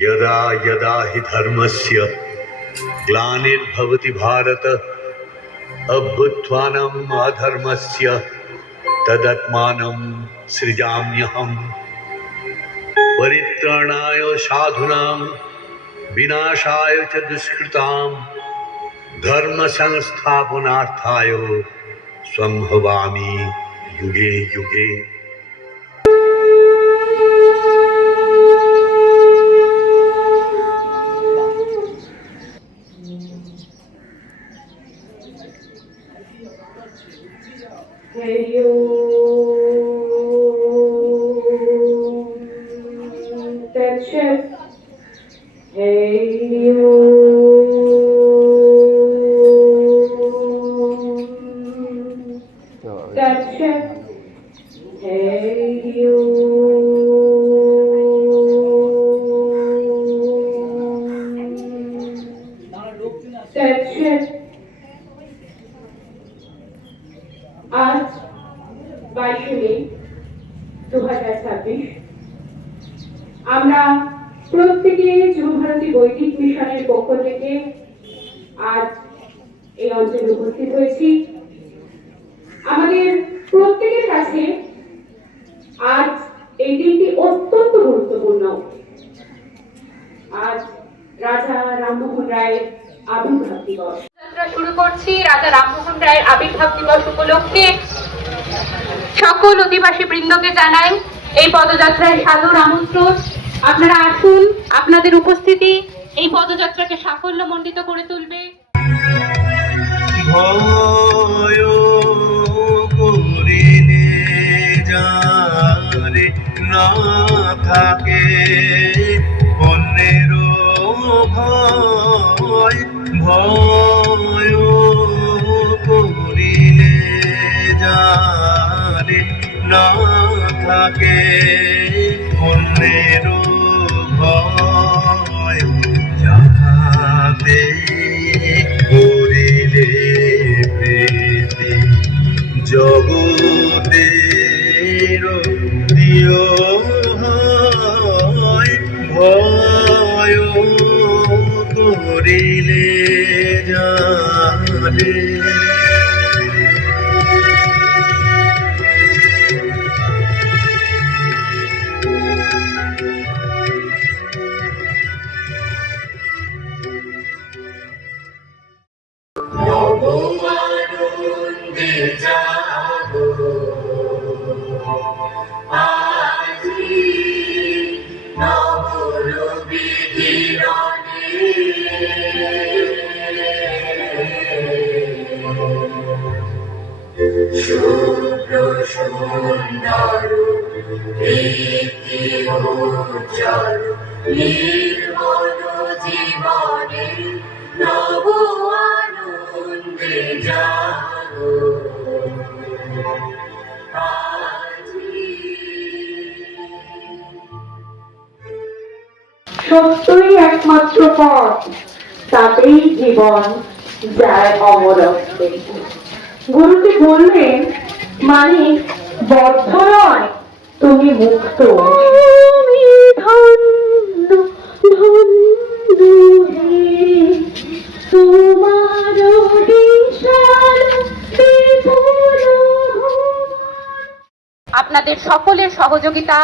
यदा यदा हि धर्मस्य ग्लानिर्भवति भारत अभ्युत्थानम् अधर्मस्य तदात्मानं सृजाम्यहम् परित्राणाय साधूनां विनाशाय च दुष्कृतां धर्म संस्थापनार्थाय संभवामि युगे युगे। आज 22 মে 2026 আমরা প্রত্যেকে যুবভারতী বৈদিক মিশনের পক্ষ থেকে আজ এই অঞ্চলে উপস্থিত হয়েছি। আমাদের প্রত্যেকের কাছে আজ এই দিনটি অত্যন্ত গুরুত্বপূর্ণ। আজ রাজা রামমোহন রায়ের আবির্ভাব দিবস। শুরু করছি রাজা রামমোহন রায়ের আবির্ভাব দিবস উপলক্ষে সকল অধিবাসী বৃন্দকে জানাই এই পদযাত্রায় সাদর আমন্ত্রণ। আপনারা আসুন, আপনাদের উপস্থিতি এই পদযাত্রাকে সাফল্যমণ্ডিত করে তুলবে। ভয় করিলে যারে না থাকে অন্যের ভয়, ভয় করিলে যারে না থাকে অন্যের ভয়, যাহাতে করিলে প্রীতি জগতের প্রিয় হয়, ভয় করিলে জানে শুভ্র সুন্দর প্রীতি উজ্জ্বল নির্মল জীবনে নব আনন্দে জাগো সত্যই একমাত্র পথ, তাতেই জীবন যায় অমরত্বে। গুরুজি বললেন, মানে বদ্ধ নয়, তুমি মুক্ত। আপনাদের সকলের সহযোগিতা,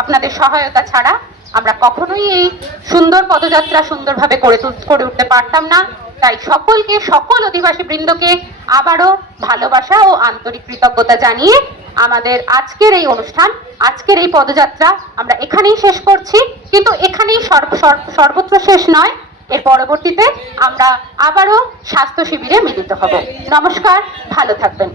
আপনাদের সহায়তা ছাড়া আমরা কখনোই এই সুন্দর পদযাত্রা সুন্দরভাবে করে উঠতে পারতাম না। তাই সকলকে, সকল অধিবাসী বৃন্দকে আবারও ভালোবাসা ও আন্তরিক কৃতজ্ঞতা জানিয়ে আমাদের আজকের এই অনুষ্ঠান, আজকের এই পদযাত্রা আমরা এখানেই শেষ করছি। কিন্তু এখানেই সর্বত্র শেষ নয়, এর পরবর্তীতে আমরা আবারও স্বাস্থ্য শিবিরে মিলিত হব। নমস্কার, ভালো থাকবেন।